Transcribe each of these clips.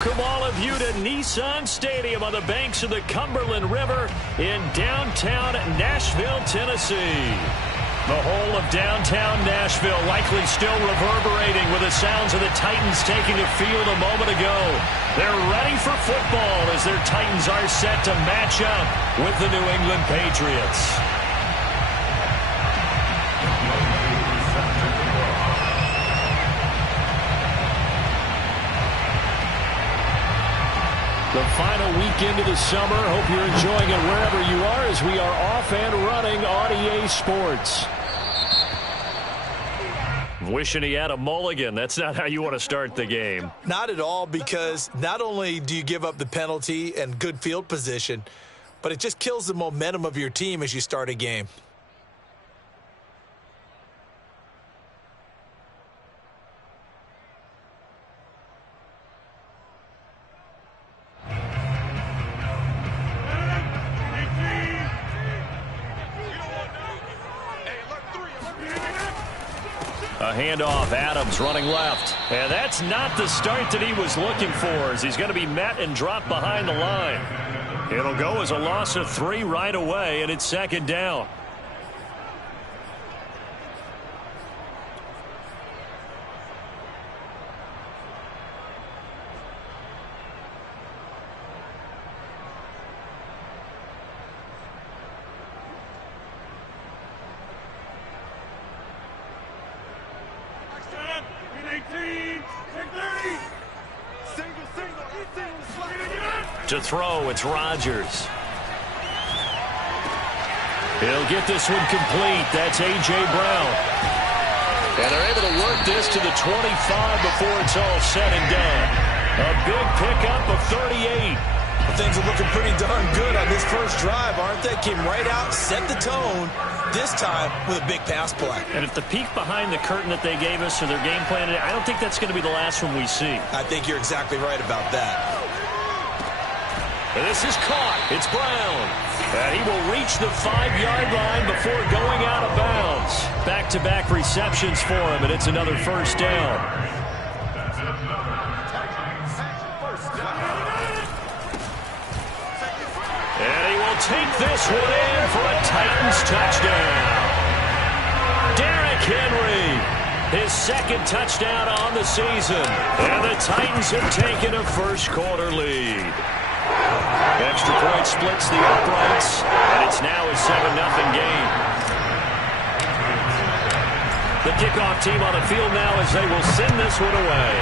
Welcome all of you to Nissan Stadium on the banks of the Cumberland River in downtown Nashville, Tennessee. The whole of downtown Nashville likely still reverberating with the sounds of the Titans taking the field a moment ago. They're ready for football as their Titans are set to match up with the New England Patriots. The final weekend of the summer. Hope you're enjoying it wherever you are as we are off and running on EA Sports. Wishing he had a mulligan. That's not how you want to start the game. Not at all, because not only do you give up the penalty and good field position, but it just kills the momentum of your team as you start a game. A handoff, Adams running left. And that's not the start that he was looking for, as he's going to be met and dropped behind the line. It'll go as a loss of 3 right away, and it's second down. To throw, it's Rodgers. He'll get this one complete. That's A.J. Brown. And they're able to work this to the 25 before it's all said and done. A big pickup of 38. Well, things are looking pretty darn good on this first drive, aren't they? Came right out, set the tone, this time with a big pass play. And if the peek behind the curtain that they gave us or their game plan, I don't think that's going to be the last one we see. I think you're exactly right about that. And this is caught. It's Brown. And he will reach the 5-yard line before going out of bounds. Back-to-back receptions for him, and it's another first down. And he will take this one in for a Titans touchdown. Derrick Henry, his second touchdown on the season. And the Titans have taken a first-quarter lead. Extra point splits the uprights, and it's now a 7-0 game. The kickoff team on the field now as they will send this one away.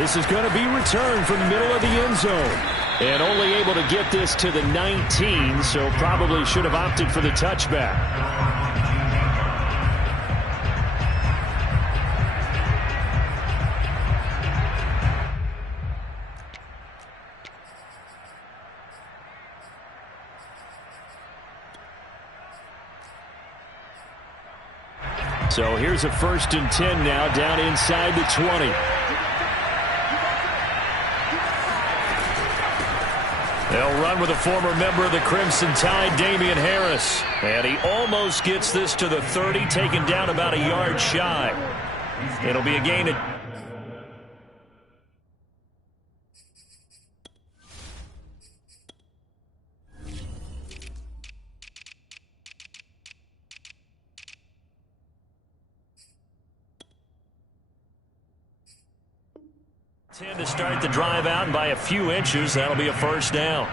This is going to be returned from the middle of the end zone. And only able to get this to the 19, so probably should have opted for the touchback. So here's a 1st and 10 now down inside the 20. They'll run with a former member of the Crimson Tide, Damian Harris. And he almost gets this to the 30, taken down about a yard shy. It'll be a gain at... to start the drive out, and by a few inches, that'll be a first down.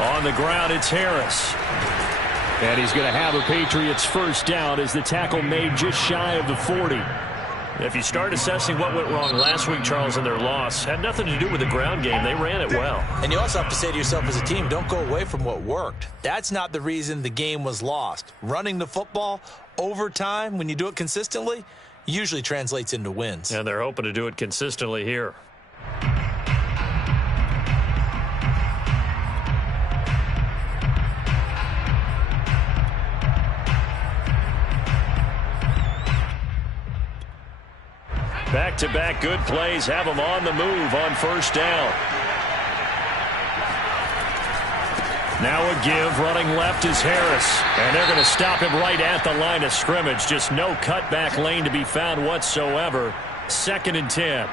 On the ground, it's Harris. And he's going to have a Patriots first down as the tackle made just shy of the 40. If you start assessing what went wrong last week, Charles, in their loss, had nothing to do with the ground game. They ran it well. And you also have to say to yourself as a team, don't go away from what worked. That's not the reason the game was lost. Running the football over time, when you do it consistently, usually translates into wins. And they're hoping to do it consistently here. Back-to-back good plays have him on the move on first down. Now a give, running left is Harris. And they're going to stop him right at the line of scrimmage. Just no cutback lane to be found whatsoever. 2nd and 10.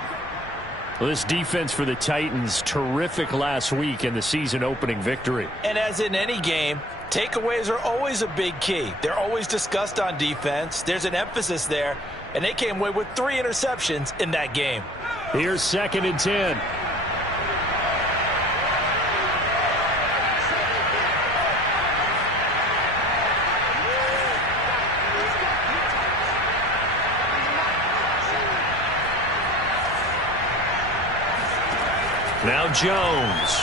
Well, this defense for the Titans, terrific last week in the season-opening victory. And as in any game, takeaways are always a big key. They're always discussed on defense. There's an emphasis there. And they came away with 3 interceptions in that game. Here's 2nd and 10. Now Jones.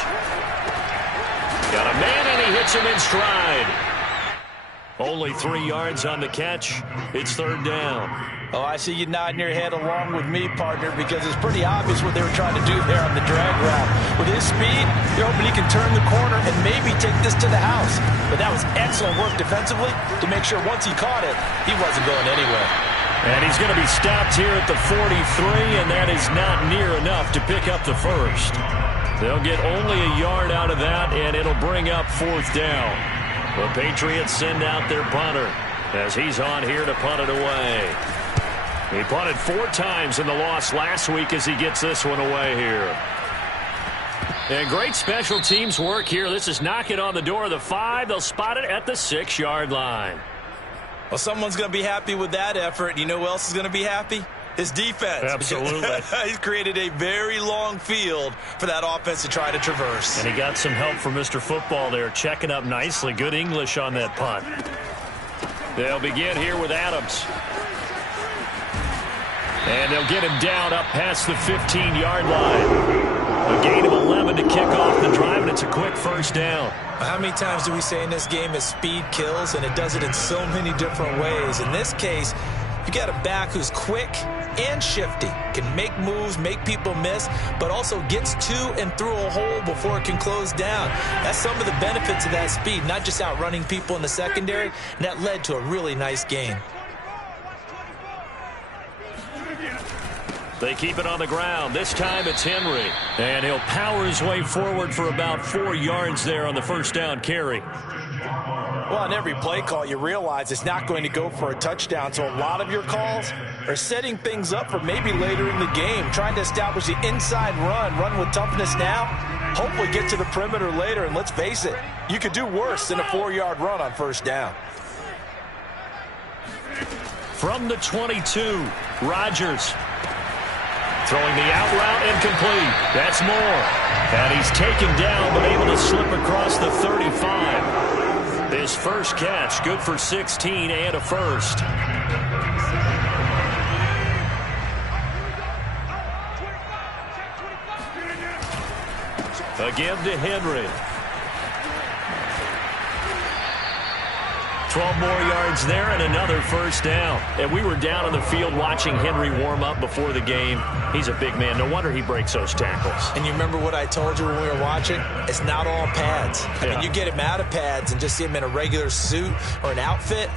Got a man, and he hits him in stride. Only 3 yards on the catch. It's 3rd down. Oh, I see you nodding your head along with me, partner, because it's pretty obvious what they were trying to do there on the drag route. With his speed, you're hoping he can turn the corner and maybe take this to the house. But that was excellent work defensively to make sure once he caught it, he wasn't going anywhere. And he's going to be stopped here at the 43, and that is not near enough to pick up the first. They'll get only a yard out of that, and it'll bring up 4th down. The Patriots send out their punter as he's on here to punt it away. He punted 4 times in the loss last week as he gets this one away here. And great special teams work here. This is knocking on the door of the 5. They'll spot it at the 6-yard line. Well, someone's going to be happy with that effort. You know who else is going to be happy? His defense. Absolutely. He's created a very long field for that offense to try to traverse. And he got some help from Mr. Football there, checking up nicely. Good English on that punt. They'll begin here with Adams. And they'll get him down up past the 15-yard line. A gain of 11 to kick off the drive, and it's a quick first down. How many times do we say in this game that speed kills, and it does it in so many different ways? In this case, you got a back who's quick and shifty, can make moves, make people miss, but also gets to and through a hole before it can close down. That's some of the benefits of that speed, not just outrunning people in the secondary, and that led to a really nice gain. They keep it on the ground. This time it's Henry. And he'll power his way forward for about 4 yards there on the first down carry. Well, on every play call, you realize it's not going to go for a touchdown. So a lot of your calls are setting things up for maybe later in the game, trying to establish the inside run with toughness now, hopefully get to the perimeter later. And let's face it, you could do worse than a 4-yard run on first down. From the 22, Rodgers. Throwing the out route incomplete. That's Moore. And he's taken down but able to slip across the 35. His first catch, good for 16 and a first. Again to Henry. 12 more yards there and another first down. And we were down on the field watching Henry warm up before the game. He's a big man. No wonder he breaks those tackles. And you remember what I told you when we were watching? It's not all pads. I mean, you get him out of pads and just see him in a regular suit or an outfit.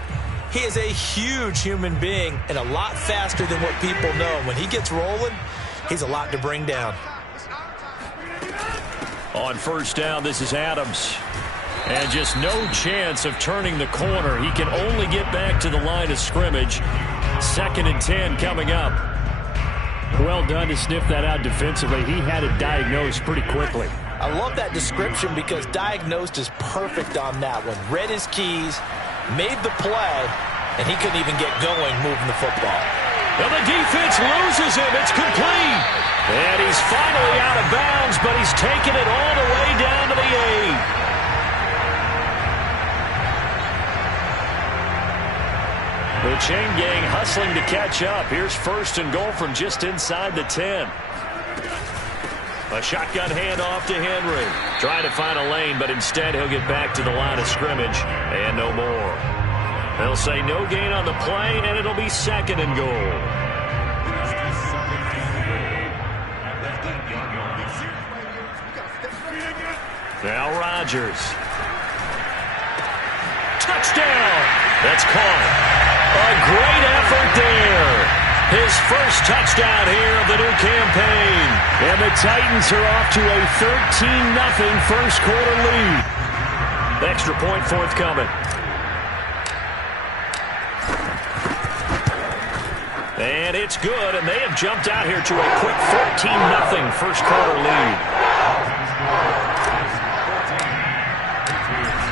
He is a huge human being and a lot faster than what people know. When he gets rolling, he's a lot to bring down. On first down, this is Adams. And just no chance of turning the corner. He can only get back to the line of scrimmage. 2nd and 10 coming up. Well done to sniff that out defensively. He had it diagnosed pretty quickly. I love that description because diagnosed is perfect on that one. Read his keys, made the play, and he couldn't even get going moving the football. And the defense loses him. It's complete. And he's finally out of bounds, but he's taken it all the way down to the 8. The chain gang hustling to catch up. Here's 1st and goal from just inside the 10. A shotgun handoff to Henry. Trying to find a lane, but instead he'll get back to the line of scrimmage. And no more. They'll say no gain on the play, and it'll be 2nd and goal. Now Rodgers. Touchdown! That's caught. A great effort there. His first touchdown here of the new campaign. And the Titans are off to a 13-0 first quarter lead. Extra point forthcoming. And it's good, and they have jumped out here to a quick 14-0 first quarter lead.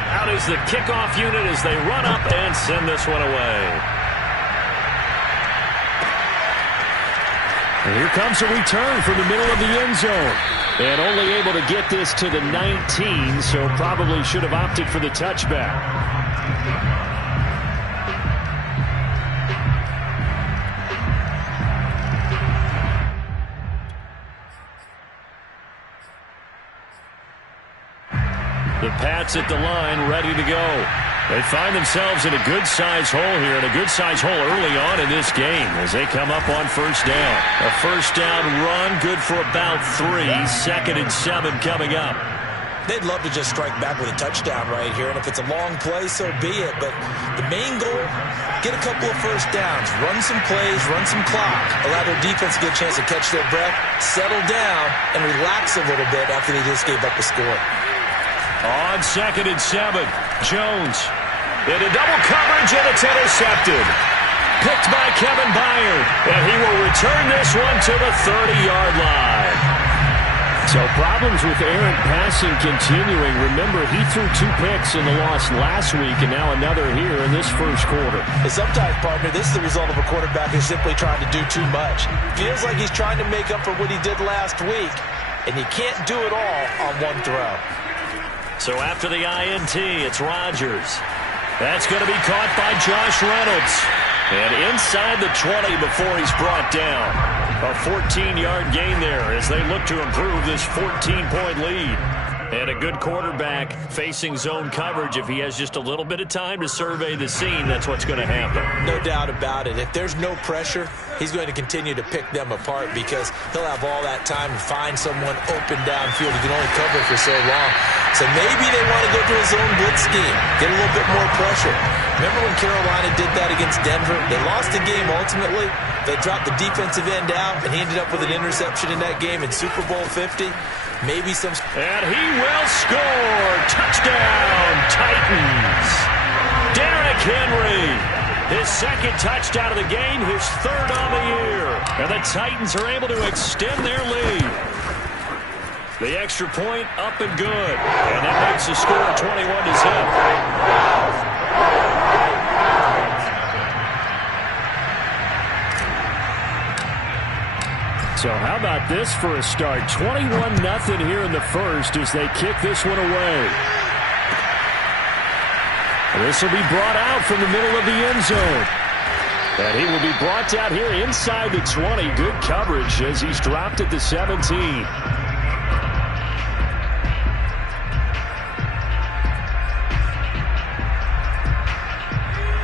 Out is the kickoff unit as they run up and send this one away. And here comes a return from the middle of the end zone. And only able to get this to the 19, so probably should have opted for the touchback. The Pats at the line, ready to go. They find themselves in a good-sized hole here, and a good-sized hole early on in this game as they come up on first down. A first down run, good for about 3. 2nd and 7 coming up. They'd love to just strike back with a touchdown right here, and if it's a long play, so be it. But the main goal, get a couple of first downs, run some plays, run some clock, allow their defense to get a chance to catch their breath, settle down, and relax a little bit after they just gave up a score. On 2nd and 7, Jones into double coverage, and it's intercepted. Picked by Kevin Byard, and he will return this one to the 30-yard line. So problems with errant passing continuing. Remember, he threw 2 picks in the loss last week, and now another here in this first quarter. And sometimes, partner, this is the result of a quarterback who's simply trying to do too much. Feels like he's trying to make up for what he did last week, and he can't do it all on one throw. So after the INT, it's Rodgers. That's going to be caught by Josh Reynolds. And inside the 20 before he's brought down. A 14-yard gain there as they look to improve this 14-point lead. And a good quarterback facing zone coverage. If he has just a little bit of time to survey the scene, that's what's going to happen. No doubt about it. If there's no pressure, he's going to continue to pick them apart because he'll have all that time to find someone open downfield. He can only cover for so long. So maybe they want to go to a zone blitz scheme, get a little bit more pressure. Remember when Carolina did that against Denver? They lost the game ultimately. They dropped the defensive end out, and he ended up with an interception in that game in Super Bowl 50. Maybe some... And he will score! Touchdown, Titans! Derrick Henry! His 2nd touchdown of the game, his 3rd on the year. And the Titans are able to extend their lead. The extra point up and good. And that makes the score 21-0. So how about this for a start? 21-0 here in the first as they kick this one away. This will be brought out from the middle of the end zone. And he will be brought out here inside the 20. Good coverage as he's dropped at the 17.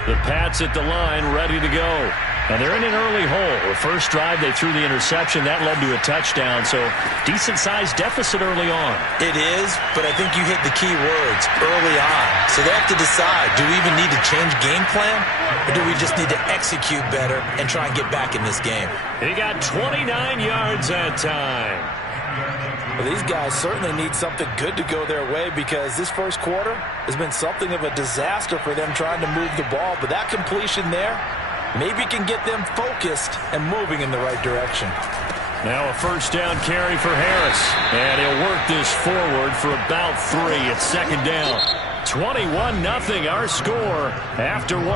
The Pats at the line, ready to go. And they're in an early hole. The first drive, they threw the interception. That led to a touchdown, so decent-sized deficit early on. It is, but I think you hit the key words, early on. So they have to decide, do we even need to change game plan, or do we just need to execute better and try and get back in this game? He got 29 yards that time. Well, these guys certainly need something good to go their way because this first quarter has been something of a disaster for them trying to move the ball. But that completion there maybe can get them focused and moving in the right direction. Now a first down carry for Harris. And he'll work this forward for about 3. It's 2nd down. 21-0 our score after 1.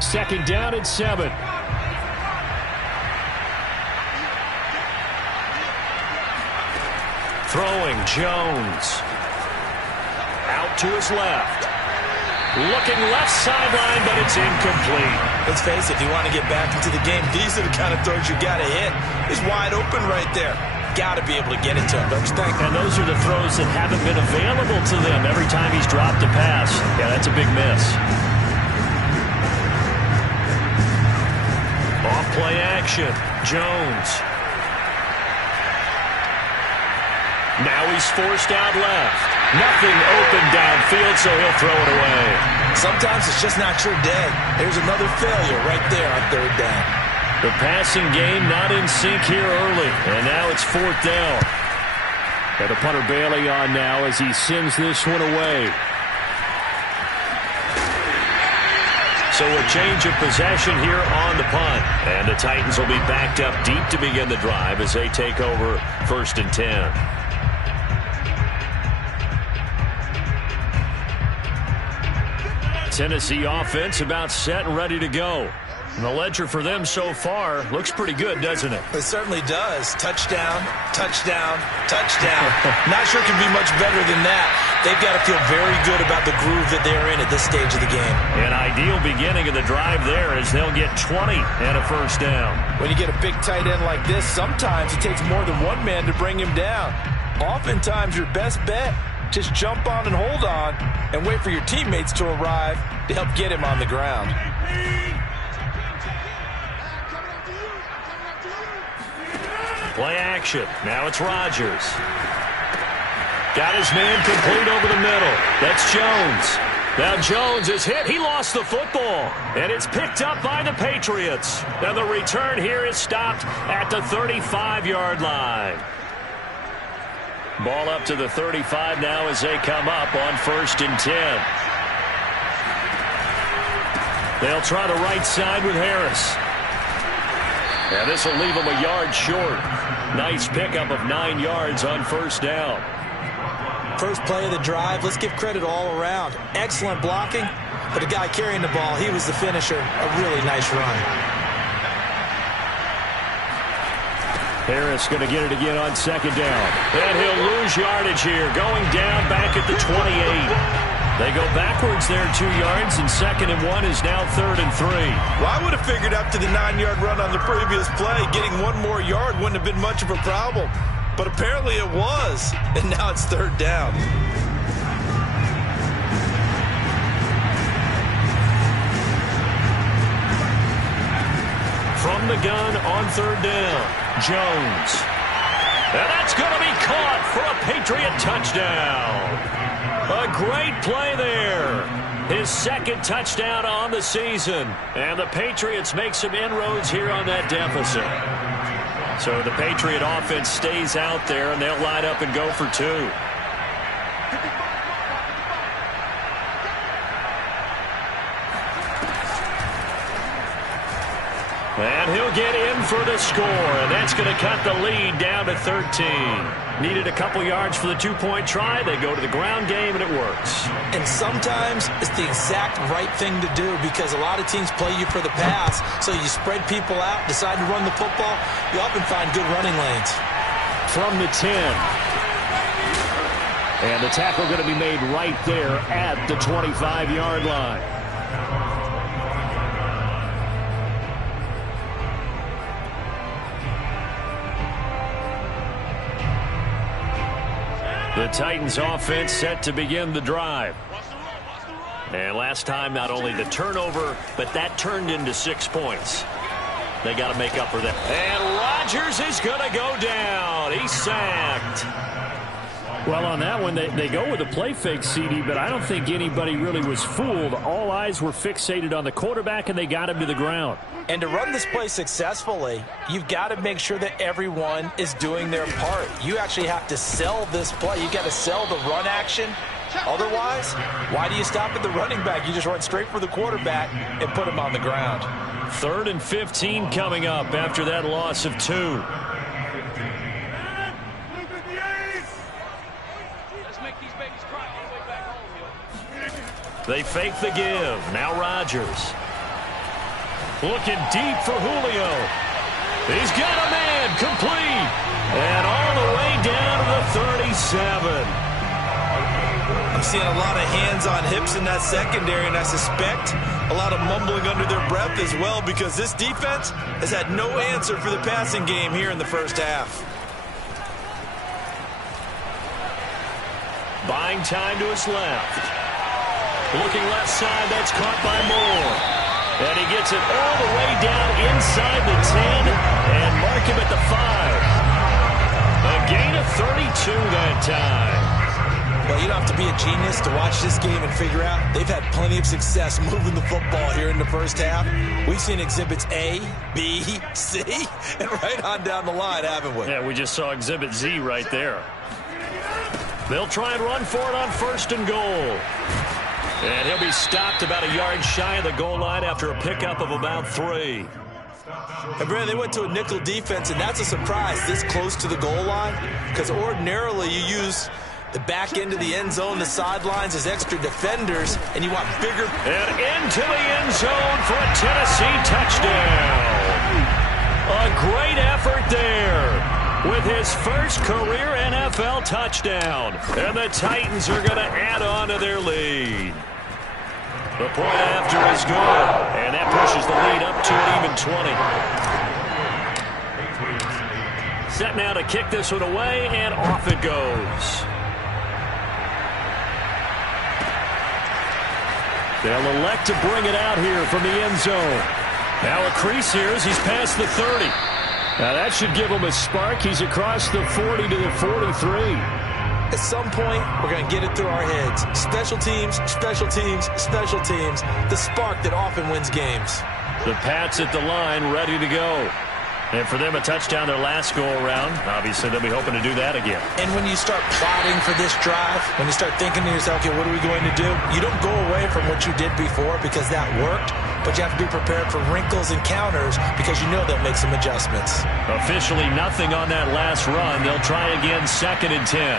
Second down and 7. Throwing Jones. Out to his left. Looking left sideline, but it's incomplete. Let's face it, if you want to get back into the game, these are the kind of throws you got to hit. He's wide open right there. Got to be able to get it to him, don't you think? And those are the throws that haven't been available to them every time he's dropped a pass. Yeah, that's a big miss. Off play action. action. Jones. Now he's forced out left. Nothing open downfield, so he'll throw it away. Sometimes it's just not your day. There's another failure right there on third down. The passing game not in sync here early, and now it's fourth down. Got the punter Bailey on now as he sends this one away. So a change of possession here on the punt. And the Titans will be backed up deep to begin the drive as they take over 1st and 10. Tennessee offense about set and ready to go. And the ledger for them so far looks pretty good, doesn't it? It certainly does. Touchdown, touchdown, touchdown. Not sure it can be much better than that. They've got to feel very good about the groove that they're in at this stage of the game. An ideal beginning of the drive there as they'll get 20 and a first down. When you get a big tight end like this, sometimes it takes more than one man to bring him down. Oftentimes, your best bet, just jump on and hold on and wait for your teammates to arrive to help get him on the ground. Play action. Now it's Rodgers. Got his man complete over the middle. That's Jones. Now Jones is hit. He lost the football. And it's picked up by the Patriots. And the return here is stopped at the 35-yard line. Ball up to the 35 now as they come up on 1st and 10. They'll try the right side with Harris. Now this will leave him a yard short. Nice pickup of 9 yards on 1st down. First play of the drive, let's give credit all around. Excellent blocking, but the guy carrying the ball, he was the finisher. A really nice run. Harris going to get it again on 2nd down. And he'll lose yardage here, going down back at the 28. They go backwards there 2 yards, and 2nd and 1 is now 3rd and 3. Well, I would have figured after the 9-yard run on the previous play, getting 1 more yard wouldn't have been much of a problem. But apparently it was, and now it's 3rd down. From the gun on 3rd down, Jones. And that's going to be caught for a Patriot touchdown. A great play there. His 2nd touchdown on the season. And the Patriots make some inroads here on that deficit. So the Patriot offense stays out there, and they'll line up and go for 2. And he'll get in for the score, and that's going to cut the lead down to 13. Needed a couple yards for the 2-point try. They go to the ground game, and it works. And sometimes it's the exact right thing to do because a lot of teams play you for the pass, so you spread people out, decide to run the football. You often find good running lanes. From the 10. And the tackle going to be made right there at the 25-yard line. The Titans offense set to begin the drive. And last time, not only the turnover, but that turned into 6 points. They got to make up for that. And Rodgers is going to go down. He's sacked. Well, on that one, they go with a play fake, CD, but I don't think anybody really was fooled. All eyes were fixated on the quarterback, and they got him to the ground. And to run this play successfully, you've got to make sure that everyone is doing their part. You actually have to sell this play. You've got to sell the run action. Otherwise, why do you stop at the running back? You just run straight for the quarterback and put him on the ground. 3rd and 15 coming up after that loss of 2. They fake the give. Now Rodgers. Looking deep for Julio. He's got a man complete. And all the way down to the 37. I'm seeing a lot of hands on hips in that secondary, and I suspect a lot of mumbling under their breath as well because this defense has had no answer for the passing game here in the first half. Buying time to his left. Looking left side, that's caught by Moore. And he gets it all the way down inside the 10 and mark him at the 5. A gain of 32 that time. Well, you don't have to be a genius to watch this game and figure out they've had plenty of success moving the football here in the first half. We've seen exhibits A, B, C, and right on down the line, haven't we? Yeah, we just saw exhibit Z right there. They'll try and run for it on 1st and goal. And he'll be stopped about a yard shy of the goal line after a pickup of about 3. And Brandon, they went to a nickel defense, and that's a surprise this close to the goal line, because ordinarily you use the back end of the end zone, the sidelines as extra defenders, and you want bigger. And into the end zone for a Tennessee touchdown. A great effort there with his first career NFL touchdown. And the Titans are going to add on to their lead. The point after is good, and that pushes the lead up to an even 20. Set now to kick this one away, and off it goes. They'll elect to bring it out here from the end zone. Now a crease here as he's past the 30. Now that should give him a spark. He's across the 40 to the 43. At some point, we're going to get it through our heads. Special teams, special teams, special teams. The spark that often wins games. The Pats at the line, ready to go. And for them, a touchdown their last go-around. Obviously, they'll be hoping to do that again. And when you start plotting for this drive, when you start thinking to yourself, okay, what are we going to do? You don't go away from what you did before because that worked, but you have to be prepared for wrinkles and counters because you know they'll make some adjustments. Officially nothing on that last run. They'll try again, 2nd and 10.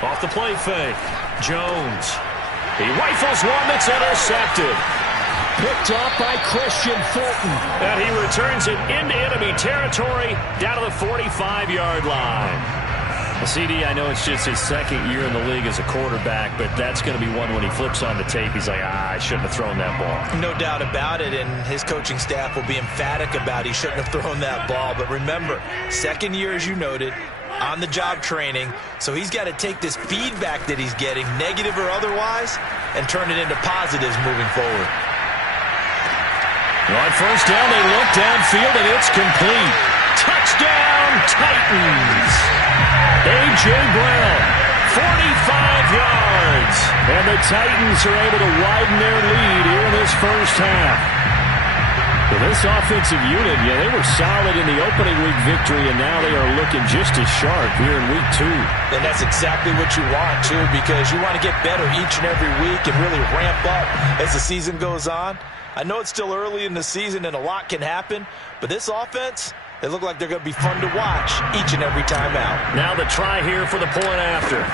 Off the play fake. Jones. He rifles one that's intercepted. Picked off by Christian Fulton. And he returns it into enemy territory down to the 45-yard line. CD, I know it's just his 2nd year in the league as a quarterback, but that's going to be one when he flips on the tape. He's like, I shouldn't have thrown that ball. No doubt about it, and his coaching staff will be emphatic about he shouldn't have thrown that ball. But remember, 2nd year, as you noted, on-the-job training, so he's got to take this feedback that he's getting, negative or otherwise, and turn it into positives moving forward. On 1st down, they look downfield, and it's complete. Touchdown, Titans! A.J. Brown, 45 yards. And the Titans are able to widen their lead here in this first half. Well, this offensive unit, they were solid in the opening week victory, and now they are looking just as sharp here in week 2. And that's exactly what you want, too, because you want to get better each and every week and really ramp up as the season goes on. I know it's still early in the season and a lot can happen, but this offense, they look like they're going to be fun to watch each and every time out. Now the try here for the point after.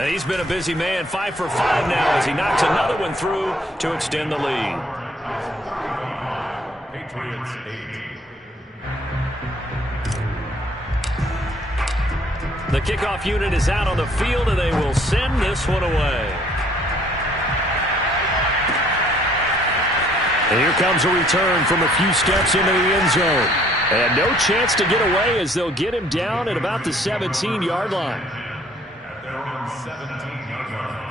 And he's been a busy man, 5 for 5 now as he knocks another one through to extend the lead. Patriots 8. The kickoff unit is out on the field, and they will send this one away. And here comes a return from a few steps into the end zone. And no chance to get away as they'll get him down at about the 17-yard line. At their own 17-yard line.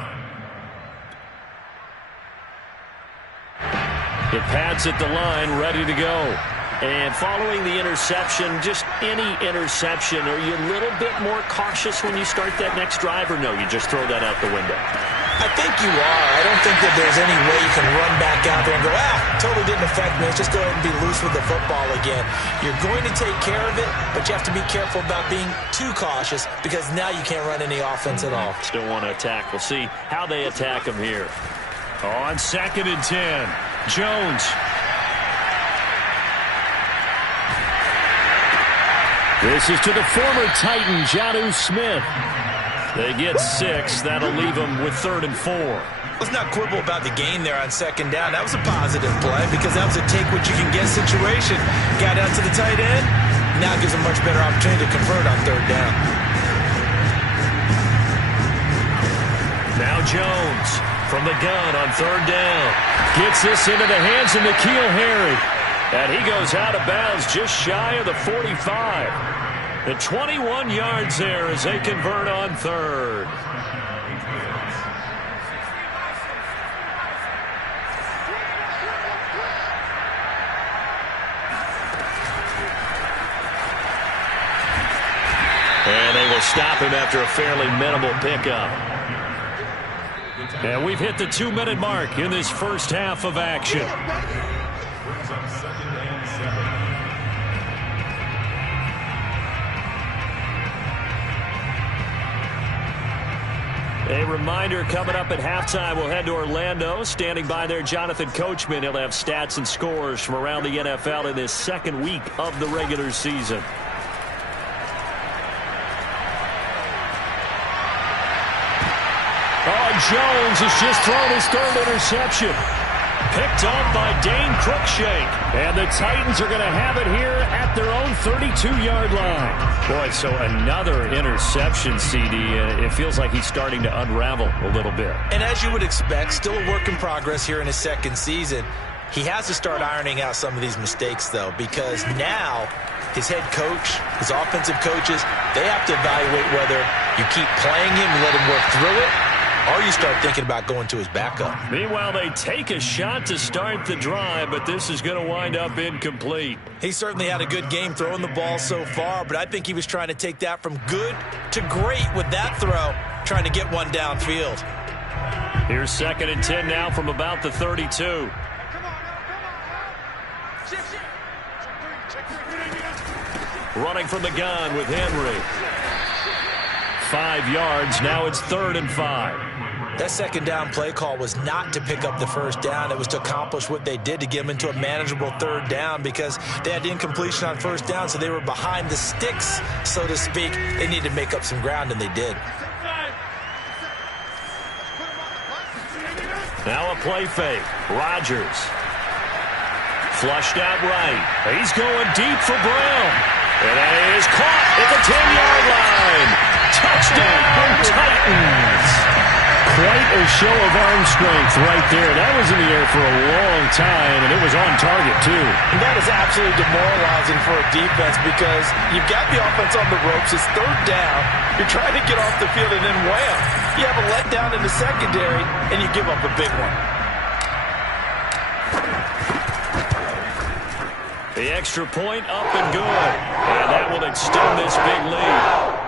It pads at the line, ready to go. And following the interception, just any interception, are you a little bit more cautious when you start that next drive, or no, you just throw that out the window? I think you are. I don't think that there's any way you can run back out there and go, totally didn't affect me. Let's just go ahead and be loose with the football again. You're going to take care of it, but you have to be careful about being too cautious because now you can't run any offense at all. Still want to attack. We'll see how they attack him here. On 2nd and 10, Jones. This is to the former Titan, Jonnu Smith. They get 6. That'll leave them with 3rd and 4. Let's not quibble about the gain there on 2nd down. That was a positive play because that was a take-what-you-can-get situation. Got out to the tight end. Now it gives them much better opportunity to convert on 3rd down. Now Jones from the gun on 3rd down. Gets this into the hands of N'Keal Harry. And he goes out of bounds just shy of the 45. And 21 yards there as they convert on third. And they will stop him after a fairly minimal pickup. And we've hit the 2-minute mark in this first half of action. A reminder, coming up at halftime, we'll head to Orlando. Standing by there, Jonathan Coachman. He'll have stats and scores from around the NFL in this second week of the regular season. Oh, Jones has just thrown his third interception. Picked off by Dane Cruikshank. And the Titans are going to have it here at their own 32-yard line. Boy, so another interception, CD. It feels like he's starting to unravel a little bit. And as you would expect, still a work in progress here in his second season. He has to start ironing out some of these mistakes, though, because now his head coach, his offensive coaches, they have to evaluate whether you keep playing him and let him work through it, or you start thinking about going to his backup. Meanwhile, they take a shot to start the drive, but this is going to wind up incomplete. He certainly had a good game throwing the ball so far, but I think he was trying to take that from good to great with that throw, trying to get one downfield. Here's 2nd and 10 now from about the 32. Running from the gun with Henry. 5 yards. Now it's 3rd and 5. That second down play call was not to pick up the first down. It was to accomplish what they did to get them into a manageable 3rd down because they had incompletion on 1st down, so they were behind the sticks, so to speak. They needed to make up some ground, and they did. Now a play fake. Rodgers. Flushed out right. He's going deep for Brown. And that is caught at the 10-yard line. Touchdown, Titans. Quite a show of arm strength right there. That was in the air for a long time, and it was on target, too. And that is absolutely demoralizing for a defense because you've got the offense on the ropes. It's 3rd down. You're trying to get off the field, and then wham, you have a letdown in the secondary, and you give up a big one. The extra point up and good. And that will extend this big lead.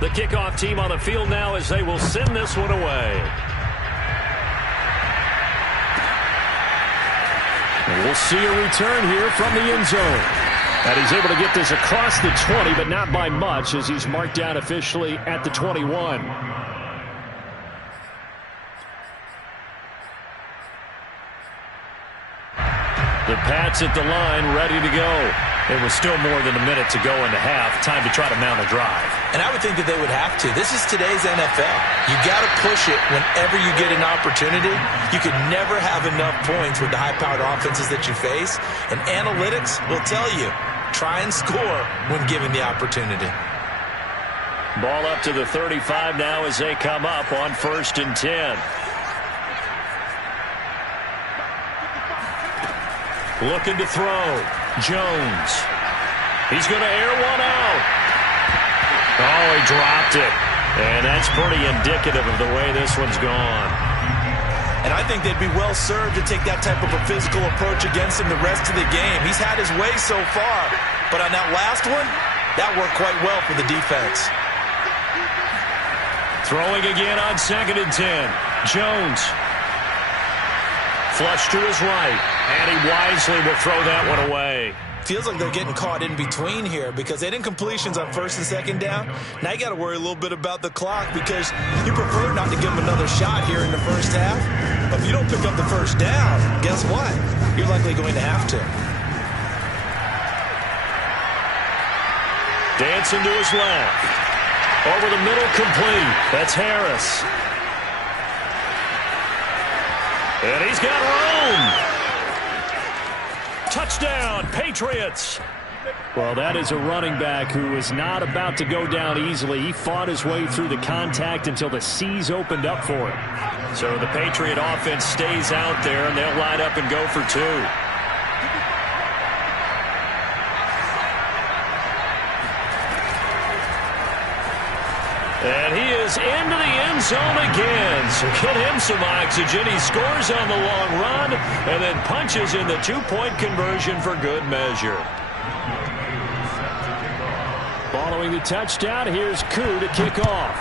The kickoff team on the field now as they will send this one away. And we'll see a return here from the end zone. And he's able to get this across the 20, but not by much as he's marked down officially at the 21. The Pats at the line, ready to go. It was still more than a minute to go in the half. Time to try to mount a drive. And I would think that they would have to. This is today's NFL. You got to push it whenever you get an opportunity. You could never have enough points with the high-powered offenses that you face. And analytics will tell you, try and score when given the opportunity. Ball up to the 35 now as they come up on 1st and 10. Looking to throw. Jones. He's going to air one out. Oh, he dropped it. And that's pretty indicative of the way this one's gone. And I think they'd be well served to take that type of a physical approach against him the rest of the game. He's had his way so far. But on that last one, that worked quite well for the defense. Throwing again on 2nd and 10. Jones. Flush to his right. And he wisely will throw that one away. Feels like they're getting caught in between here because they had incompletions on 1st and 2nd down. Now you got to worry a little bit about the clock because you prefer not to give them another shot here in the first half. But if you don't pick up the first down, guess what? You're likely going to have to. Dancing to his left. Over the middle, complete. That's Harris. And he's got room. Touchdown, Patriots. Well, that is a running back who is not about to go down easily. He fought his way through the contact until the seas opened up for him. So the Patriot offense stays out there, and they'll line up and go for two. And he is into the end zone again. So get him some oxygen. He scores on the long run and then punches in the two-point conversion for good measure. Following the touchdown, here's Koo to kick off.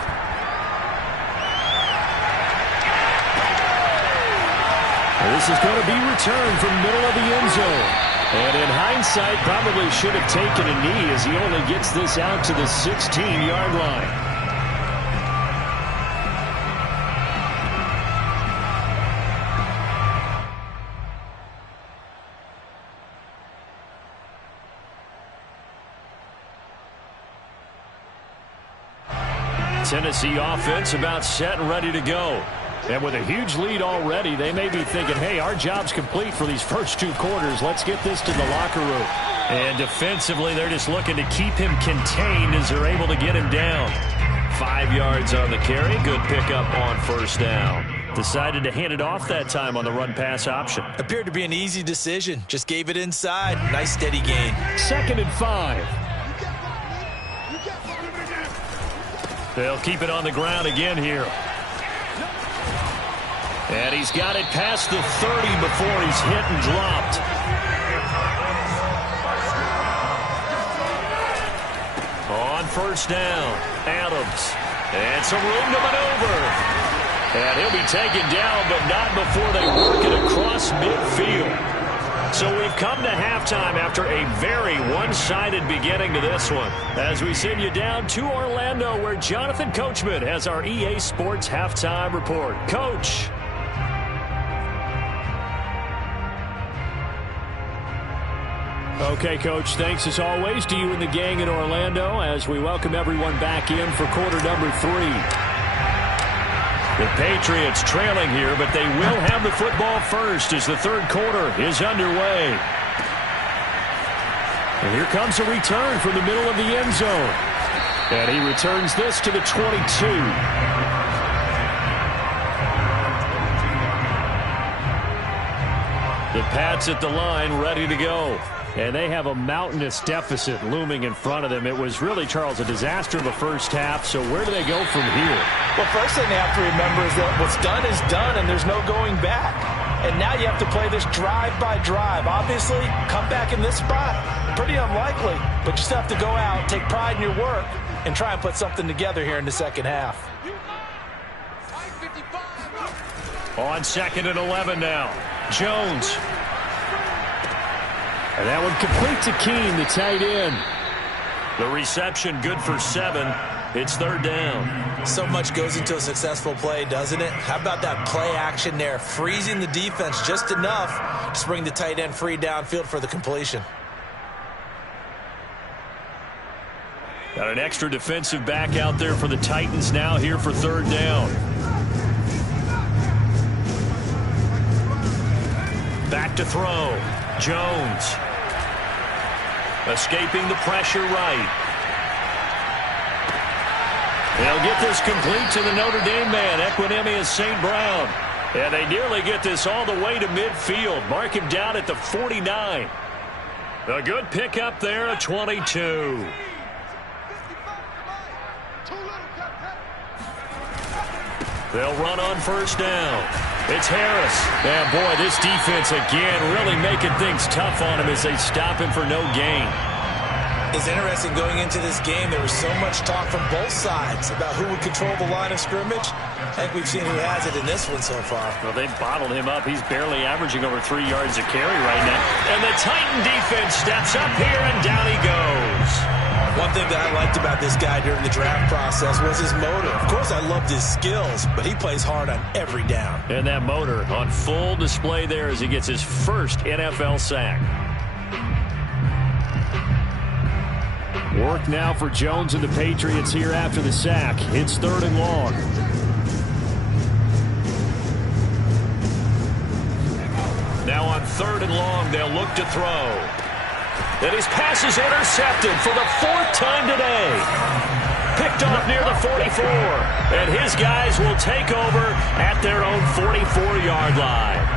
This is going to be returned from middle of the end zone. And in hindsight, probably should have taken a knee as he only gets this out to the 16-yard line. Tennessee offense about set and ready to go. And with a huge lead already, they may be thinking, hey, our job's complete for these first two quarters. Let's get this to the locker room. And defensively, they're just looking to keep him contained as they're able to get him down. 5 yards on the carry. Good pickup on first down. Decided to hand it off that time on the run-pass option. Appeared to be an easy decision. Just gave it inside. Nice steady gain. 2nd and 5. They'll keep it on the ground again here. And he's got it past the 30 before he's hit and dropped. On first down, Adams. And some room to maneuver. And he'll be taken down, but not before they work it across midfield. So we've come to halftime after a very one-sided beginning to this one. As we send you down to Orlando, where Jonathan Coachman has our EA Sports halftime report. Coach. Okay, Coach, thanks as always to you and the gang in Orlando as we welcome everyone back in for quarter number 3. The Patriots trailing here, but they will have the football first as the third quarter is underway. And here comes a return from the middle of the end zone. And he returns this to the 22. The Pats at the line, ready to go. And they have a mountainous deficit looming in front of them. It was really, Charles, a disaster of a first half. So where do they go from here? Well, first thing they have to remember is that what's done is done, and there's no going back. And now you have to play this drive by drive. Obviously, come back in this spot, pretty unlikely. But you still have to go out, take pride in your work, and try and put something together here in the second half. On 2nd and 11 now. Jones. And that one complete to Keene, the tight end. The reception good for 7. It's third down. So much goes into a successful play, doesn't it? How about that play action there? Freezing the defense just enough to bring the tight end free downfield for the completion. Got an extra defensive back out there for the Titans now here for third down. Back to throw. Jones. Escaping the pressure right. They'll get this complete to the Notre Dame man, Equinemius St. Brown. And they nearly get this all the way to midfield. Mark him down at the 49. A good pickup there at 22. They'll run on first down. It's Harris. And boy, this defense again really making things tough on him as they stop him for no gain. It's interesting going into this game. There was so much talk from both sides about who would control the line of scrimmage. I think we've seen who has it in this one so far. Well, they've bottled him up. He's barely averaging over 3 yards a carry right now. And the Titan defense steps up here, and down he goes. One thing that I liked about this guy during the draft process was his motor. Of course, I loved his skills, but he plays hard on every down. And that motor on full display there as he gets his first NFL sack. Work now for Jones and the Patriots here after the sack. It's third and long. Now on third and long, they'll look to throw. And his pass is intercepted for the 4th time today. Picked off near the 44. And his guys will take over at their own 44-yard line.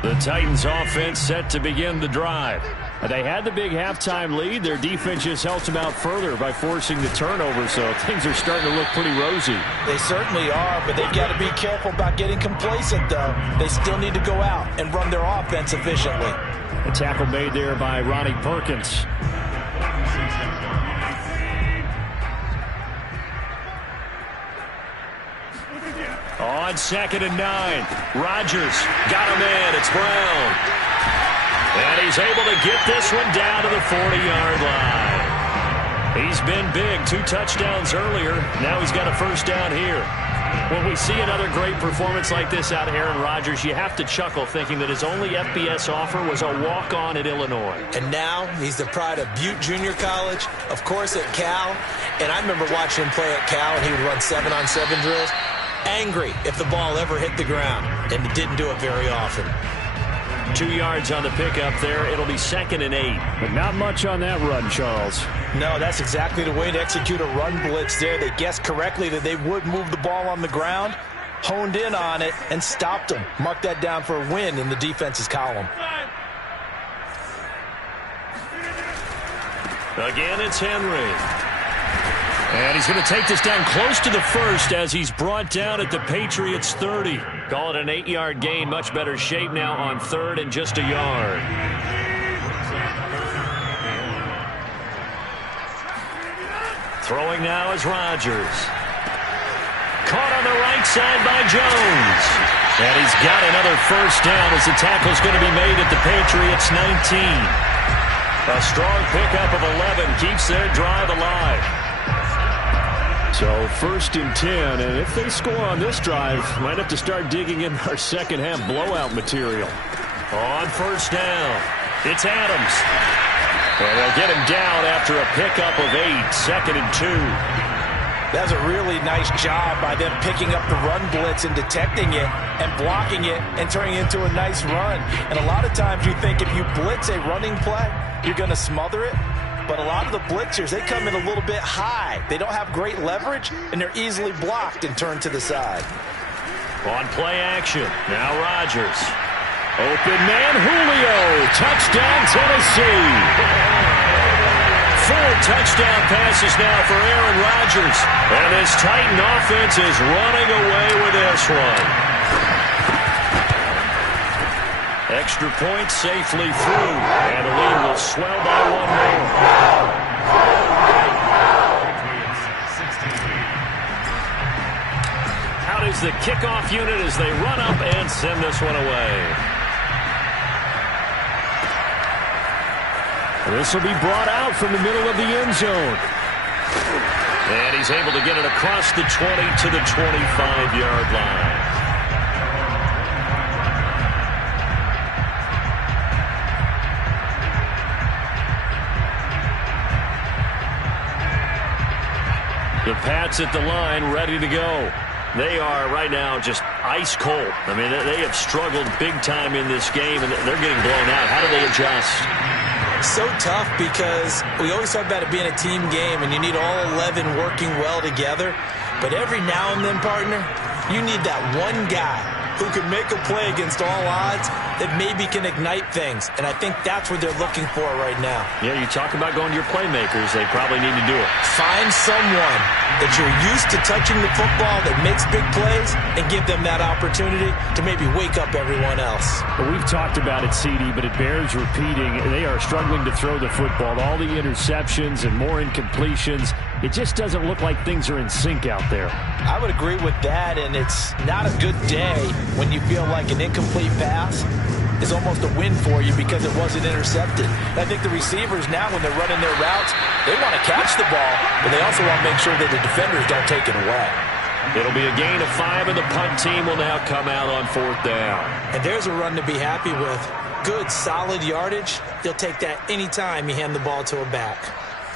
The Titans offense set to begin the drive. They had the big halftime lead. Their defense just helped them out further by forcing the turnover, so things are starting to look pretty rosy. They certainly are, but they've got to be careful about getting complacent, though. They still need to go out and run their offense efficiently. A tackle made there by Ronnie Perkins. On 2nd and 9, Rodgers got him in. It's Brown. And he's able to get this one down to the 40-yard line. He's been big. 2 touchdowns earlier. Now he's got a first down here. When we see another great performance like this out of Aaron Rodgers, you have to chuckle thinking that his only FBS offer was a walk-on at Illinois. And now he's the pride of Butte Junior College, of course at Cal. And I remember watching him play at Cal, and he would run 7-on-7 drills. Angry if the ball ever hit the ground, and he didn't do it very often. 2 yards on the pickup there. It'll be 2nd and 8. But not much on that run, Charles. No, that's exactly the way to execute a run blitz there. They guessed correctly that they would move the ball on the ground, honed in on it, and stopped them. Mark that down for a win in the defense's column. Again, it's Henry. And he's going to take this down close to the first as he's brought down at the Patriots' 30. Call it an 8-yard gain. Much better shape now on 3rd and just a yard. Throwing now is Rodgers. Caught on the right side by Jones. And he's got another first down as the tackle's going to be made at the Patriots' 19. A strong pickup of 11 keeps their drive alive. So 1st and 10, and if they score on this drive, might have to start digging in our second half blowout material. On 1st down, it's Adams. And they'll get him down after a pickup of 8, 2nd and 2. That's a really nice job by them picking up the run blitz and detecting it and blocking it and turning it into a nice run. And a lot of times you think if you blitz a running play, you're going to smother it. But a lot of the blitzers, they come in a little bit high. They don't have great leverage, and they're easily blocked and turned to the side. On play action, now Rodgers. Open man, Julio. Touchdown, Tennessee. 4 touchdown passes now for Aaron Rodgers. And this Titan offense is running away with this one. Extra point safely through, and the lead will swell by 1 more. Out is the kickoff unit as they run up and send this one away. This will be brought out from the middle of the end zone. And he's able to get it across the 20 to the 25-yard line. The Pats at the line, ready to go. They are right now just ice cold. I mean, they have struggled big time in this game, and they're getting blown out. How do they adjust? So tough because we always talk about it being a team game, and you need all 11 working well together. But every now and then, partner, you need that one guy who can make a play against all odds that maybe can ignite things. And I think that's what they're looking for right now. Yeah, you talk about going to your playmakers. They probably need to do it. Find someone that you're used to touching the football that makes big plays and give them that opportunity to maybe wake up everyone else. Well, we've talked about it, CD, but it bears repeating. They are struggling to throw the football. All the interceptions and more incompletions. It just doesn't look like things are in sync out there. I would agree with that, and it's not a good day when you feel like an incomplete pass is almost a win for you because it wasn't intercepted. And I think the receivers now, when they're running their routes, they want to catch the ball, but they also want to make sure that the defenders don't take it away. It'll be a gain of 5, and the punt team will now come out on 4th down. And there's a run to be happy with. Good, solid yardage. You'll take that anytime you hand the ball to a back.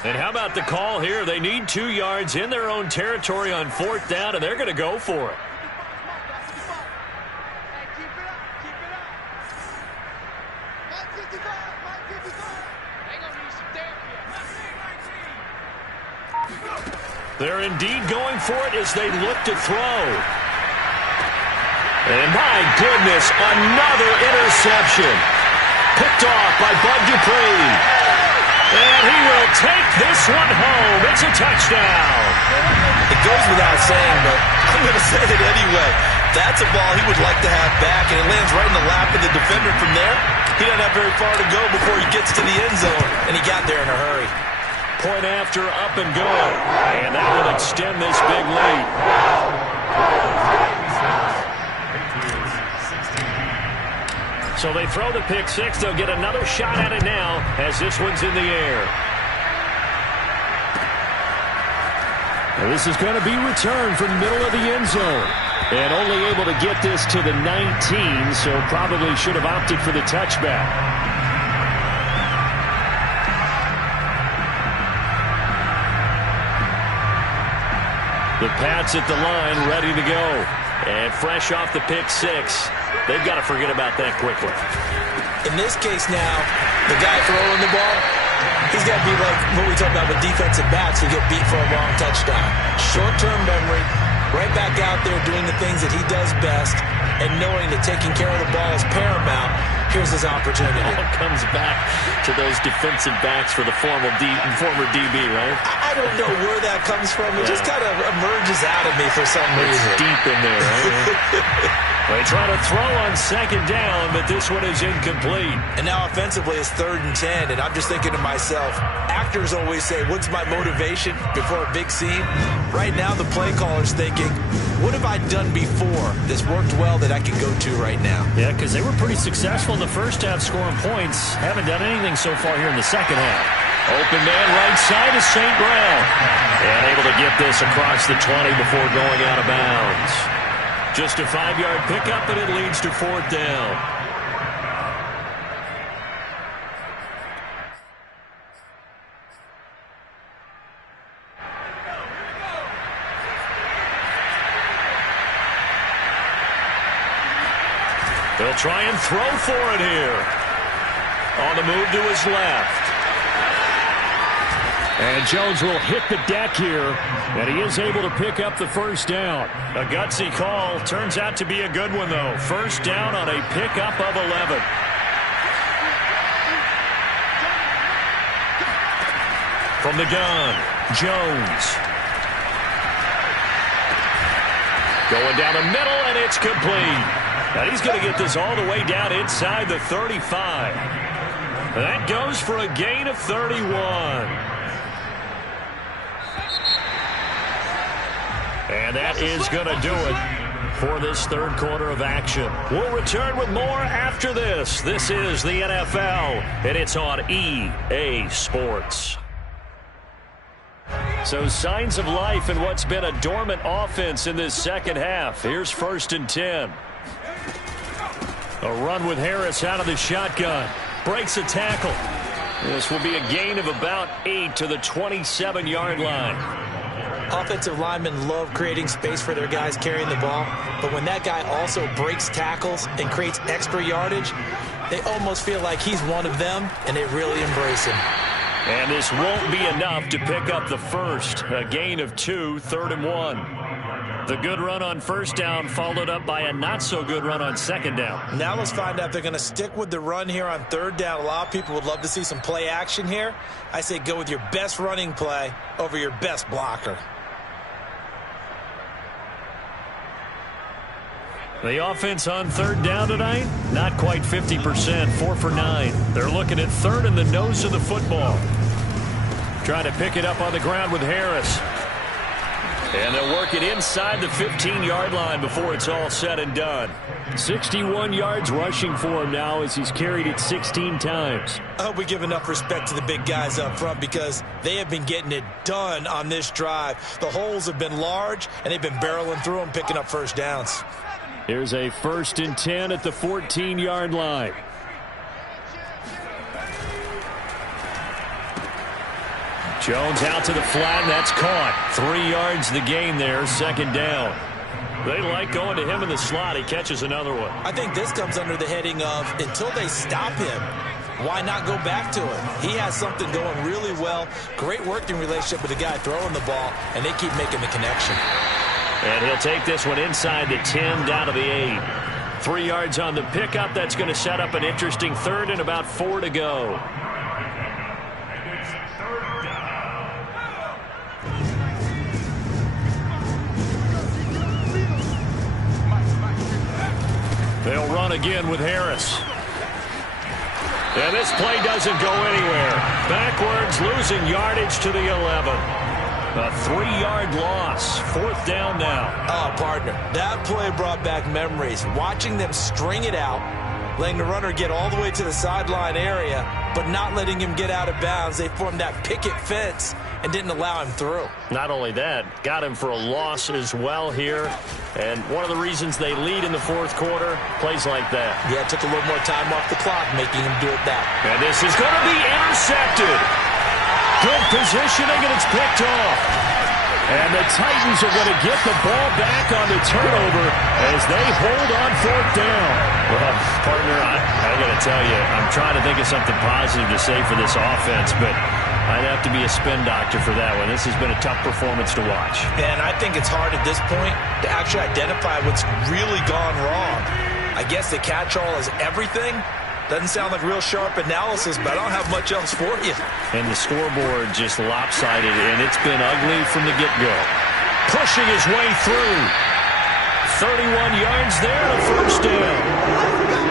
And how about the call here? They need 2 yards in their own territory on 4th down, and they're going to go for it. They're indeed going for it as they look to throw. And my goodness, another interception. Picked off by Bud Dupree. And he will take this one home. It's a touchdown. It goes without saying, but I'm going to say it anyway. That's a ball he would like to have back, and it lands right in the lap of the defender. From there, he doesn't have very far to go before he gets to the end zone, and he got there in a hurry. Point after, up and good. And that will extend this big lead. So they throw the pick six. They'll get another shot at it now as this one's in the air. And this is going to be returned from middle of the end zone. And only able to get this to the 19, so probably should have opted for the touchback. The Pats at the line, ready to go. And fresh off the pick six, they've got to forget about that quickly. In this case now, the guy throwing the ball, he's got to be like what we talk about with defensive backs who get beat for a long touchdown. Short-term memory, right back out there doing the things that he does best, and knowing that taking care of the ball is paramount. Here's his opportunity. It all comes back to those defensive backs for the former DB, right? I don't know where that comes from. It just kind of emerges out of me for some reason. It's deep in there, right? They try to throw on second down, but this one is incomplete. And now offensively it's 3rd and 10, and I'm just thinking to myself, actors always say, what's my motivation before a big scene? Right now the play caller's thinking, what have I done before that's worked well that I can go to right now? Yeah, because they were pretty successful in the first half scoring points. Haven't done anything so far here in the second half. Open man right side is St. Brown. And able to get this across the 20 before going out of bounds. Just a 5-yard pickup, and it leads to 4th down. They'll try and throw for it here. On the move to his left. And Jones will hit the deck here, and he is able to pick up the first down. A gutsy call. Turns out to be a good one, though. First down on a pickup of 11. From the gun, Jones. Going down the middle, and it's complete. Now he's going to get this all the way down inside the 35. That goes for a gain of 31. And that is going to do it for this third quarter of action. We'll return with more after this. This is the NFL, and it's on EA Sports. So signs of life in what's been a dormant offense in this second half. Here's 1st and 10. A run with Harris out of the shotgun. Breaks a tackle. This will be a gain of about 8 to the 27-yard line. Offensive linemen love creating space for their guys carrying the ball, but when that guy also breaks tackles and creates extra yardage, they almost feel like he's one of them, and they really embrace him. And this won't be enough to pick up the first. A gain of 2, 3rd and 1. The good run on first down followed up by a not-so-good run on second down. Now let's find out if they're going to stick with the run here on 3rd down. A lot of people would love to see some play action here. I say go with your best running play over your best blocker. The offense on 3rd down tonight, not quite 50%, 4 for 9. They're looking at 3rd in the nose of the football. Trying to pick it up on the ground with Harris. And they'll work it inside the 15-yard line before it's all said and done. 61 yards rushing for him now as he's carried it 16 times. I hope we give enough respect to the big guys up front because they have been getting it done on this drive. The holes have been large, and they've been barreling through them, picking up first downs. Here's a 1st and 10 at the 14-yard line. Jones out to the flat, and that's caught. 3 yards the gain there, 2nd down. They like going to him in the slot. He catches another one. I think this comes under the heading of until they stop him, why not go back to it? He has something going really well. Great working relationship with the guy throwing the ball, and they keep making the connection. And he'll take this one inside the 10, down to the 8. 3 yards on the pickup. That's going to set up an interesting third and about 4 to go. They'll run again with Harris. And this play doesn't go anywhere. Backwards, losing yardage to the 11. A 3-yard loss. 4th down now. Oh, partner, that play brought back memories. Watching them string it out, letting the runner get all the way to the sideline area, but not letting him get out of bounds. They formed that picket fence and didn't allow him through. Not only that, got him for a loss as well here. And one of the reasons they lead in the 4th quarter, plays like that. Yeah, it took a little more time off the clock, making him do it back. And this is going to be intercepted. Good positioning, and it's picked off. And the Titans are going to get the ball back on the turnover as they hold on 4th down. Well, partner, I got to tell you, I'm trying to think of something positive to say for this offense, but I'd have to be a spin doctor for that one. This has been a tough performance to watch. And I think it's hard at this point to actually identify what's really gone wrong. I guess the catch-all is everything. Doesn't sound like real sharp analysis, but I don't have much else for you. And the scoreboard just lopsided, and it's been ugly from the get-go. Pushing his way through. 31 yards there, a 1st down.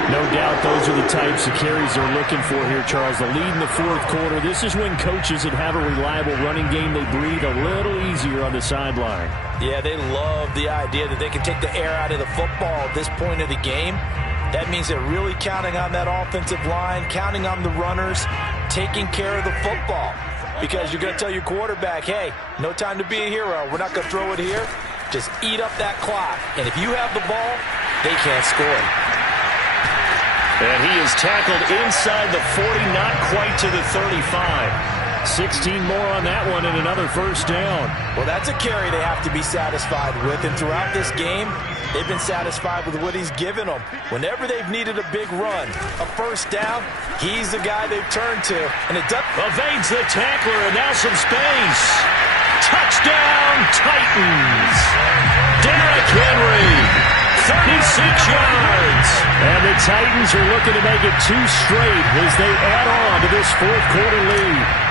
No doubt those are the types of carries they're looking for here, Charles. The lead in the 4th quarter. This is when coaches that have a reliable running game, they breathe a little easier on the sideline. Yeah, they love the idea that they can take the air out of the football at this point of the game. That means they're really counting on that offensive line, counting on the runners, taking care of the football. Because you're going to tell your quarterback, hey, no time to be a hero. We're not going to throw it here. Just eat up that clock. And if you have the ball, they can't score. And he is tackled inside the 40, not quite to the 35. 16 more on that one and another 1st down. Well, that's a carry they have to be satisfied with. And throughout this game, they've been satisfied with what he's given them. Whenever they've needed a big run, a 1st down, he's the guy they've turned to. And it evades the tackler, and now some space. Touchdown, Titans. Derrick Henry, 36 yards. And the Titans are looking to make it 2 straight as they add on to this 4th quarter lead.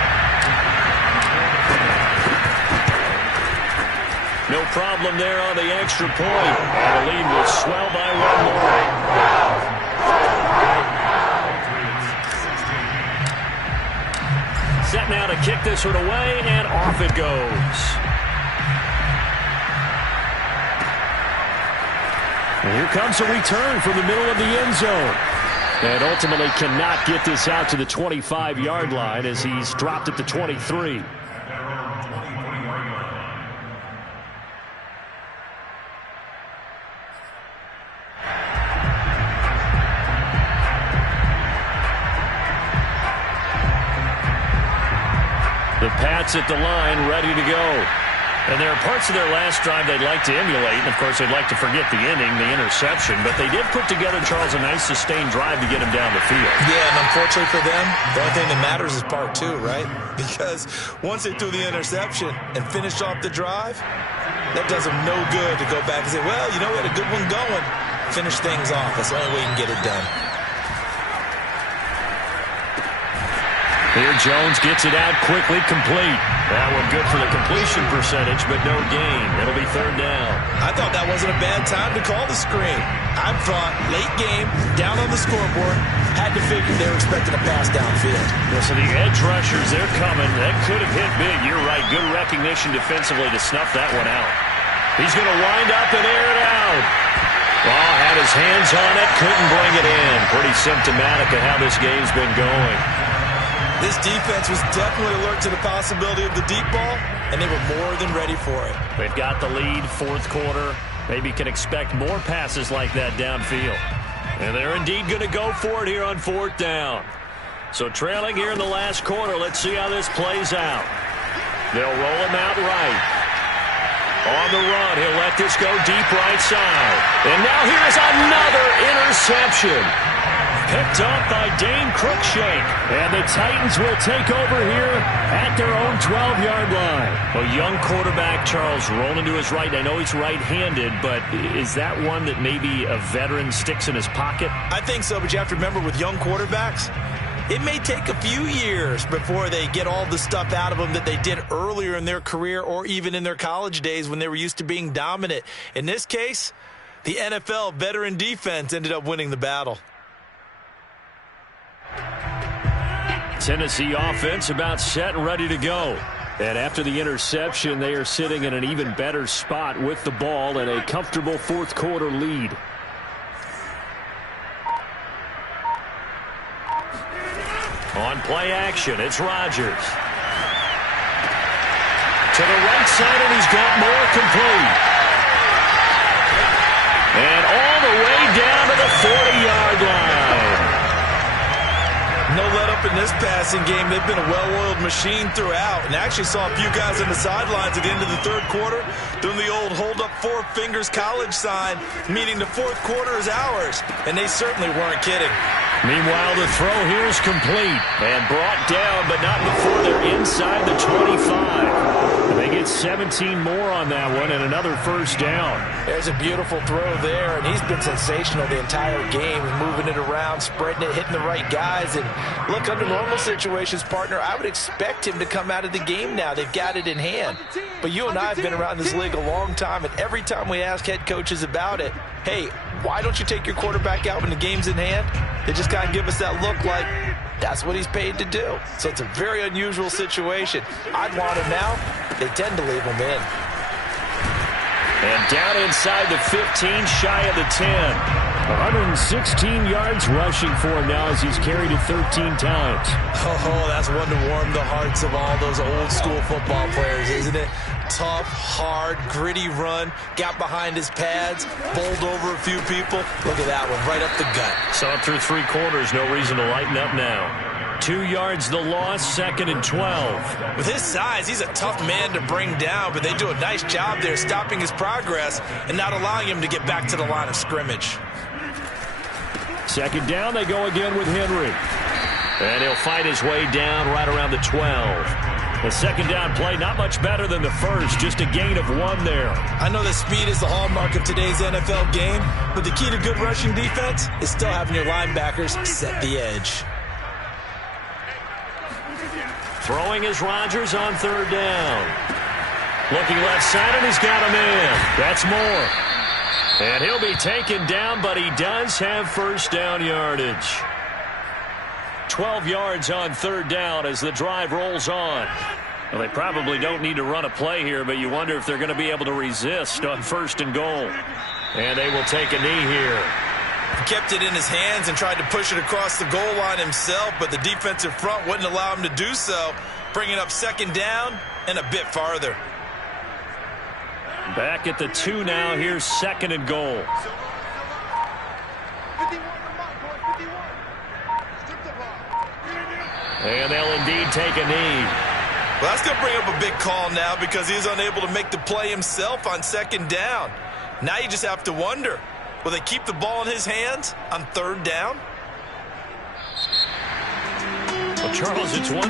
No problem there on the extra point. And the lead will swell by 1 more. Set now to kick this one away, and off it goes. And here comes a return from the middle of the end zone. And ultimately cannot get this out to the 25-yard line as he's dropped at the 23. The Pats at the line, ready to go. And there are parts of their last drive they'd like to emulate. And, of course, they'd like to forget the ending, the interception. But they did put together, Charles, a nice sustained drive to get him down the field. Yeah, and unfortunately for them, the only thing that matters is part 2, right? Because once they threw the interception and finished off the drive, that does them no good to go back and say, well, you know, we had a good one going. Finish things off. That's the only way you can get it done. Here Jones gets it out quickly, complete. That one good for the completion percentage, but no gain. It'll be 3rd down. I thought that wasn't a bad time to call the screen. I thought late game, down on the scoreboard, had to figure they were expecting a pass downfield. So the edge rushers, they're coming. That could have hit big. You're right. Good recognition defensively to snuff that one out. He's going to wind up and air it out. Well, had his hands on it, couldn't bring it in. Pretty symptomatic of how this game's been going. This defense was definitely alert to the possibility of the deep ball, and they were more than ready for it. They've got the lead, 4th quarter. Maybe can expect more passes like that downfield. And they're indeed going to go for it here on 4th down. So trailing here in the last quarter, let's see how this plays out. They'll roll him out right. On the run, he'll let this go deep right side. And now here's another interception. picked off by Dane Cruikshank. And the Titans will take over here at their own 12-yard line. A young quarterback, Charles, rolling to his right. I know he's right-handed, but is that one that maybe a veteran sticks in his pocket? I think so, but you have to remember with young quarterbacks, it may take a few years before they get all the stuff out of them that they did earlier in their career or even in their college days when they were used to being dominant. In this case, the NFL veteran defense ended up winning the battle. Tennessee offense about set and ready to go. And after the interception, they are sitting in an even better spot with the ball and a comfortable fourth quarter lead. On play action, it's Rodgers. To the right side, and he's got more complete. And all the way down to the 40-yard line. No let up in this passing game. They've been a well-oiled machine throughout. And actually saw a few guys on the sidelines at the end of the third quarter doing the old hold up four fingers college sign, meaning the fourth quarter is ours. And they certainly weren't kidding. Meanwhile, the throw here is complete and brought down, but not before they're inside the 25. They get 17 more on that one and another first down. There's a beautiful throw there, and he's been sensational the entire game, moving it around, spreading it, hitting the right guys. And look, under normal situations, partner, I would expect him to come out of the game now. They've got it in hand. But you and I have been around this league a long time, and every time we ask head coaches about it, hey, why don't you take your quarterback out when the game's in hand? They just kind of give us that look like that's what he's paid to do. So it's a very unusual situation. I'd want him now. They tend to leave him in. And down inside the 15, shy of the 10. 116 yards rushing for him now as he's carried it 13 times. Oh, that's one to warm the hearts of all those old school football players, isn't it? Tough, hard, gritty run, got behind his pads, bowled over a few people. Look at that one, right up the gut. Saw it through three quarters, no reason to lighten up now. 2 yards the loss, 2nd and 12. With his size, he's a tough man to bring down, but they do a nice job there stopping his progress and not allowing him to get back to the line of scrimmage. 2nd down, they go again with Henry. And he'll fight his way down right around the 12. The 2nd down play, not much better than the first, just a gain of 1 there. I know that speed is the hallmark of today's NFL game, but the key to good rushing defense is still having your linebackers set the edge. Throwing is Rodgers on 3rd down. Looking left side, and he's got him in. That's Moore. And he'll be taken down, but he does have first down yardage. 12 yards on 3rd down as the drive rolls on. Well, they probably don't need to run a play here, but you wonder if they're going to be able to resist on 1st and goal. And they will take a knee here. He kept it in his hands and tried to push it across the goal line himself, but the defensive front wouldn't allow him to do so, bringing up 2nd down and a bit farther. Back at the 2 now. Here's 2nd and goal. And they'll indeed take a knee. Well, that's going to bring up a big call now because he's unable to make the play himself on 2nd down. Now you just have to wonder, will they keep the ball in his hands on 3rd down? Well, Charles, it's one